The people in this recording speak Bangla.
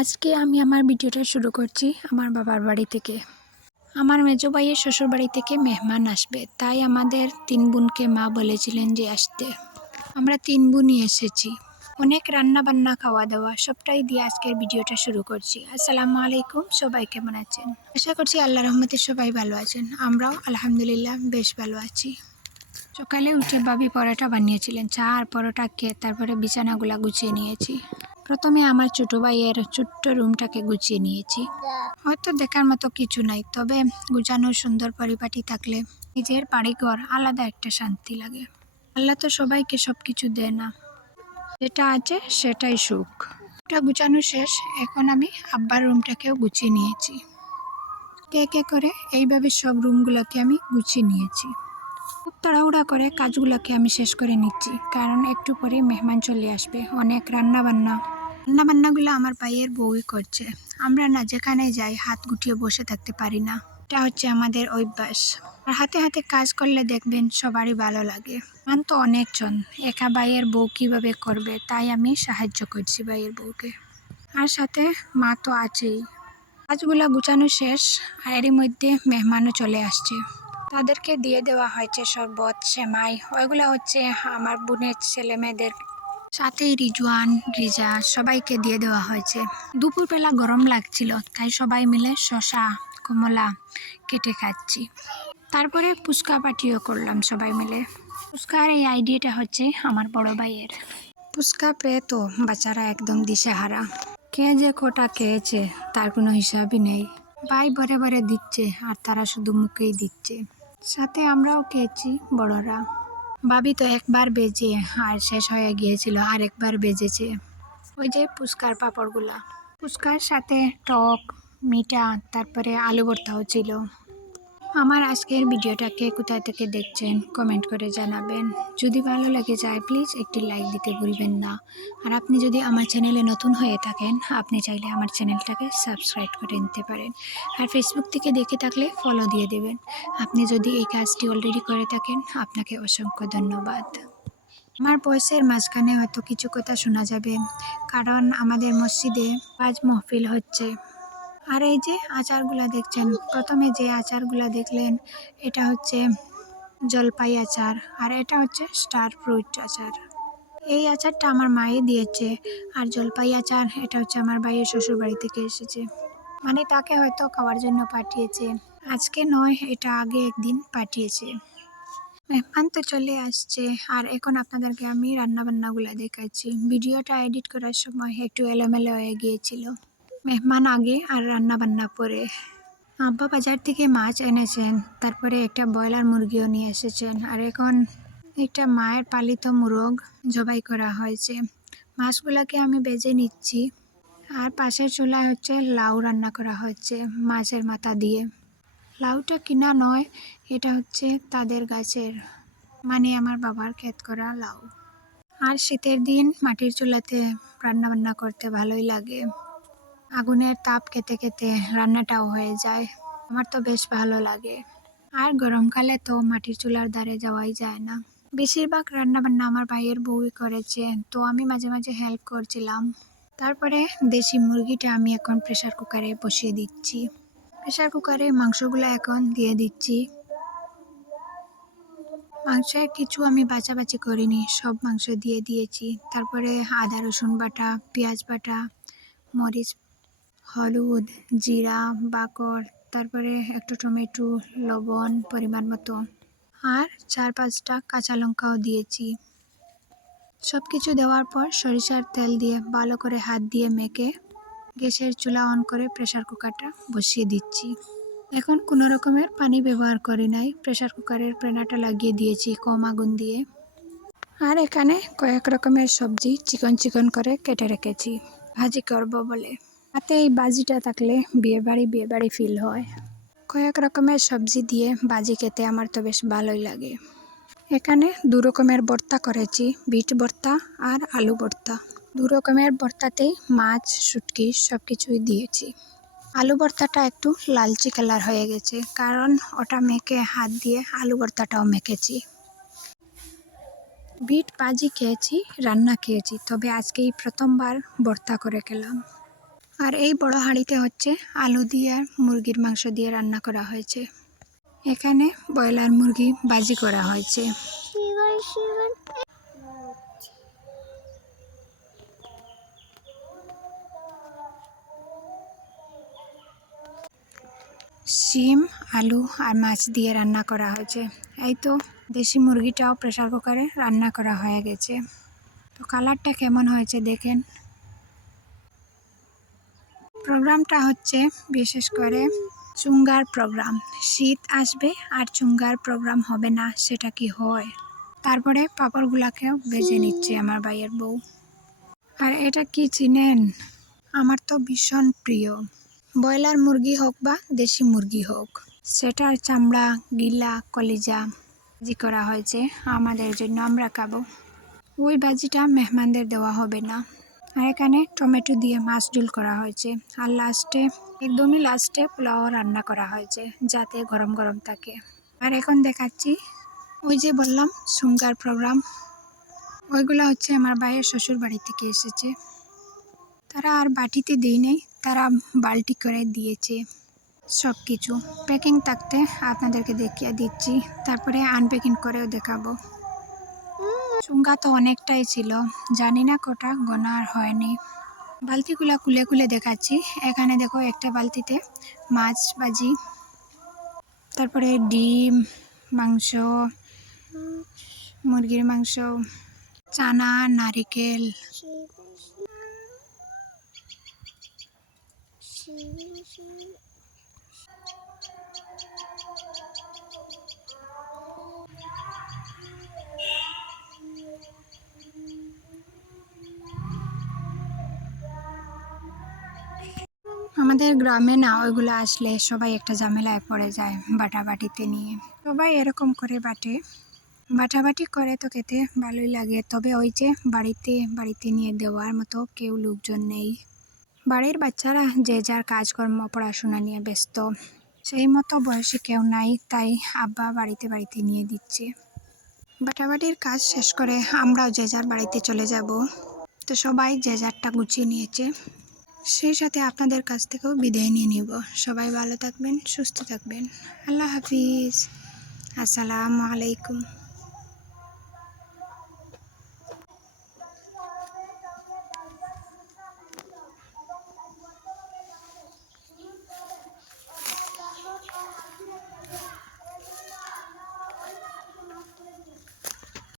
আজকে আমি আমার ভিডিওটা শুরু করছি আমার বাবার বাড়ি থেকে। আমার মেজো ভাইয়ের শ্বশুর বাড়ি থেকে মেহমান আসবে, তাই আমাদের 3 বোনকে মা বলেছিলেন যে আসতে। আমরা 3 বোনই এসেছি। অনেক রান্না বান্না খাওয়া দাওয়া সবটাই দিয়ে আজকের ভিডিওটা শুরু করছি। আসসালামু আলাইকুম, সবাই কেমন আছেন? আশা করছি আল্লাহর রহমতে সবাই ভালো আছেন। আমরাও আলহামদুলিল্লাহ বেশ ভালো আছি। সকালে উঠে ভাবি পরোটা বানিয়েছিলেন, চা আর পরোটা খেয়ে তারপরে বিছানাগুলা গুছিয়ে নিয়েছি। প্রথমে আমার ছোট ভাইয়ের ছোট্ট রুমটাকে গুছিয়ে নিয়েছি। হয়তো দেখার মতো কিছু নাই, তবে গুছানো সুন্দর পরিপাটি থাকলে নিজের বাড়িঘর আলাদা একটা শান্তি লাগে। আল্লাহ তো সবাইকে সবকিছু দেয় না, যেটা আছে সেটাই সুখ। এটা গুছানো শেষ, এখন আমি আব্বার রুমটাকেও গুছিয়ে নিয়েছি। একে করে এইভাবে সব রুমগুলোকে আমি গুছিয়ে নিয়েছি। খুব তাড়াহুড়া করে কাজগুলোকে আমি শেষ করে নিচ্ছি, কারণ একটু পরে মেহমান চলে আসবে। অনেক রান্নাবান্নাগুলো আমার ভাইয়ের বউই করছে। আমরা না যেখানে যাই হাত গুটিয়ে বসে থাকতে পারি না, এটা হচ্ছে আমাদের অভ্যাস। আর হাতে হাতে কাজ করলে দেখবেন সবারই ভালো লাগে। মান তো অনেকজন, একা ভাইয়ের বউ কিভাবে করবে, তাই আমি সাহায্য করছি ভাইয়ের বউকে। আর সাথে মা তো আছেই। কাজগুলো গুছানো শেষ, আর এরই মধ্যে মেহমানও চলে আসছে। তাদেরকে দিয়ে দেওয়া হয়েছে শরবত, সেমাই। ওইগুলো হচ্ছে আমার বোনের ছেলে মেয়েদের, সাথেই রিজওয়ান, রিজা সবাইকে দিয়ে দেওয়া হয়েছে। দুপুরবেলা গরম লাগছিল, তাই সবাই মিলে শসা কমলা কেটে খাচ্ছি। তারপরে ফুচকা পাটিও করলাম সবাই মিলে। ফুচকার এই আইডিয়াটা হচ্ছে আমার বড় ভাইয়ের। ফুচকা পেয়ে তো বাচ্চারা একদম দিশেহারা। কে যে কটা খেয়েছে তার কোনো হিসাবই নেই। ভাই ভরে ভরে দিচ্ছে আর তারা শুধু মুখেই দিচ্ছে। সাথে আমরাও খেয়েছি বড়রা। ভাবি তো একবার বেজে আর শেষ হয়ে গিয়েছিল, আর একবার বেজেছে। ওই যে ফুচকার পাঁপড়গুলা, ফুচকার সাথে টক মিঠা, তারপরে আলু ভর্তাও ছিল। আমার আজকের ভিডিওটাকে কোথায় থেকে দেখছেন কমেন্ট করে জানাবেন। যদি ভালো লেগে যায় প্লিজ একটি লাইক দিতে ভুলবেন না। আর আপনি যদি আমার চ্যানেলে নতুন হয়ে থাকেন, আপনি চাইলে আমার চ্যানেলটাকে সাবস্ক্রাইব করে নিতে পারেন। আর ফেসবুক থেকে দেখে থাকলে ফলো দিয়ে দেবেন। আপনি যদি এই কাজটি অলরেডি করে থাকেন, আপনাকে অসংখ্য ধন্যবাদ। আমার ভয়েসের মাঝখানে হয়তো কিছু কথা শোনা যাবে, কারণ আমাদের মসজিদে ওয়াজ মাহফিল হচ্ছে। আর এই যে আচারগুলা দেখছেন, প্রথমে যে আচারগুলা দেখলেন এটা হচ্ছে জলপাই আচার, আর এটা হচ্ছে স্টার ফ্রুট আচার। এই আচারটা আমার মায়ে দিয়েছে। আর জলপাই আচার এটা হচ্ছে আমার ভাইয়ের শ্বশুর বাড়ি থেকে এসেছে, মানে তাকে হয়তো খাওয়ার জন্য পাঠিয়েছে। আজকে নয়, এটা আগে একদিন পাঠিয়েছে। মেহমান তো চলে আসছে, আর এখন আপনাদেরকে আমি রান্নাবান্নাগুলো দেখাচ্ছি। ভিডিওটা এডিট করার সময় একটু এলোমেলো হয়ে গিয়েছিল। মেহমান আগে আর রান্নাবান্না পরে। আব্বা বাজার থেকে মাছ এনেছেন, তারপরে একটা ব্রয়লার মুরগিও নিয়ে এসেছেন। আর এখন একটা মায়ের পালিত মোরগ জবাই করা হয়েছে। মাছগুলোকে আমি ভেজে নিচ্ছি। আর পাশের চুলায় হচ্ছে লাউ রান্না করা হচ্ছে মাছের মাথা দিয়ে। লাউটা কিনা নয়, এটা হচ্ছে তাদের গাছের, মানে আমার বাবার ক্ষেত করা লাউ। আর শীতের দিন মাটির চুলাতে রান্নাবান্না করতে ভালোই লাগে। আগুনের তাপ খেতে খেতে রান্নাটাও হয়ে যায়, আমার তো বেশ ভালো লাগে। আর গরমকালে তো মাটির চুলার ধারে যাওয়াই যায় না। বেশিরভাগ রান্নাবান্না আমার ভাইয়ের বউই করেছে, তো আমি মাঝে মাঝে হেল্প করছিলাম। তারপরে দেশি মুরগিটা আমি এখন প্রেসার কুকারে বসিয়ে দিচ্ছি। প্রেসার কুকারে মাংসগুলো এখন দিয়ে দিচ্ছি। মাংসের কিছু আমি বাছাবাছি করিনি, সব মাংস দিয়ে দিয়েছি। তারপরে আদা রসুন বাটা, পেঁয়াজ বাটা, মরিচ, হলুদ, জিরা, বাকর, তারপরে একটু টমেটো, লবণ পরিমাণ মতো, আর 4-5টা কাঁচা লঙ্কাও দিয়েছি। সব কিছু দেওয়ার পর সরিষার তেল দিয়ে ভালো করে হাত দিয়ে মেখে গ্যাসের চুলা অন করে প্রেসার কুকারটা বসিয়ে দিচ্ছি। এখন কোনো রকমের পানি ব্যবহার করি নাই, প্রেসার কুকারের প্রেনাটা লাগিয়ে দিয়েছি কম আগুন দিয়ে। আর এখানে কয়েক রকমের সবজি চিকন চিকন করে কেটে রেখেছি ভাজি করব বলে। হাতে এই ভাজিটা থাকলে বিয়ে বাড়ি ফিল হয়। কয়েক রকমের সবজি দিয়ে ভাজি খেতে আমার তো বেশ ভালোই লাগে। এখানে 2 রকমের ভর্তা করেছি, বিট ভর্তা আর আলু ভর্তা। 2 রকমের ভর্তাতেই মাছ, শুটকি সব কিছুই দিয়েছি। আলু ভর্তাটা একটু লালচে কালার হয়ে গেছে, কারণ ওটা মেখে হাত দিয়ে আলু ভর্তাটাও মেখেছি। বিট ভাজি খেয়েছি, রান্না খেয়েছি, তবে আজকেই প্রথমবার ভর্তা করে খেলাম। আর এই বড় হাঁড়িতে হচ্ছে আলু দিয়ে আর মুরগির মাংস দিয়ে রান্না করা হয়েছে। এখানে ব্রয়লার মুরগি ভাজি করা হয়েছে। শিম, আলু আর মাছ দিয়ে রান্না করা হয়েছে। এই তো দেশি মুরগিটাও প্রেসার কুকারে রান্না করা হয়ে গেছে। তো কালারটা কেমন হয়েছে দেখেন। প্রোগ্রামটা হচ্ছে বিশেষ করে চুঙ্গার প্রোগ্রাম। শীত আসবে আর চুঙ্গার প্রোগ্রাম হবে না, সেটা কি হয়? তারপরে পাঁপড়গুলাকেও ভেজে নিচ্ছে আমার ভাইয়ের বউ। আর এটা কি চিনেন? আমার তো ভীষণ প্রিয়। ব্রয়লার মুরগি হোক বা দেশি মুরগি হোক, সেটার চামড়া, গিলা, কলিজা ভাজি করা হয়েছে আমাদের জন্য, আমরা খাবো। ওই ভাজিটা মেহমানদের দেওয়া হবে না। আর এখানে টমেটো দিয়ে মাছ ঝোল করা হয়েছে। আর একদমই লাস্টে পোলাও রান্না করা হয়েছে, যাতে গরম গরম থাকে। আর এখন দেখাচ্ছি ওই যে বললাম সুঙ্গার প্রোগ্রাম, ওইগুলো হচ্ছে আমার ভাইয়ের শ্বশুর বাড়ি থেকে এসেছে। তারা আর বাটিতে দেই নাই, তারা বালতি করে দিয়েছে সব কিছু। প্যাকিং থাকতে আপনাদেরকে দেখিয়ে দিচ্ছি, তারপরে আনপ্যাকিং করেও দেখাবো। চুঙ্গা তো অনেকটাই ছিল, জানি না কটা গোনা আর হয়নি। বালতিগুলো খুলে খুলে দেখাচ্ছি। এখানে দেখো একটা বালতিতে মাছ ভাজি, তারপরে ডিম, মাংস, মুরগির মাংস, চানা, নারিকেল, আমাদের গ্রামে না ওইগুলো আসলে সবাই একটা ঝামেলায় পড়ে যায় বাটাবাটিতে নিয়ে। সবাই এরকম করে বাটাবাটি করে তো খেতে ভালোই লাগে, তবে ওই যে বাড়িতে নিয়ে দেওয়ার মতো কেউ লোকজন নেই। বাড়ির বাচ্চারা যে যার কাজকর্ম পড়াশোনা নিয়ে ব্যস্ত, সেই মতো বয়সী কেউ নাই, তাই আব্বা বাড়িতে নিয়ে দিচ্ছে। বাটাবাটির কাজ শেষ করে আমরাও যে যার বাড়িতে চলে যাব। তো সবাই যে যারটা গুছিয়ে নিয়েছে, সেই সাথে আপনাদের কাছ থেকেও বিদায় নিয়ে নিব। সবাই ভালো থাকবেন, সুস্থ থাকবেন। আল্লাহ হাফিজ, আসসালামু আলাইকুম।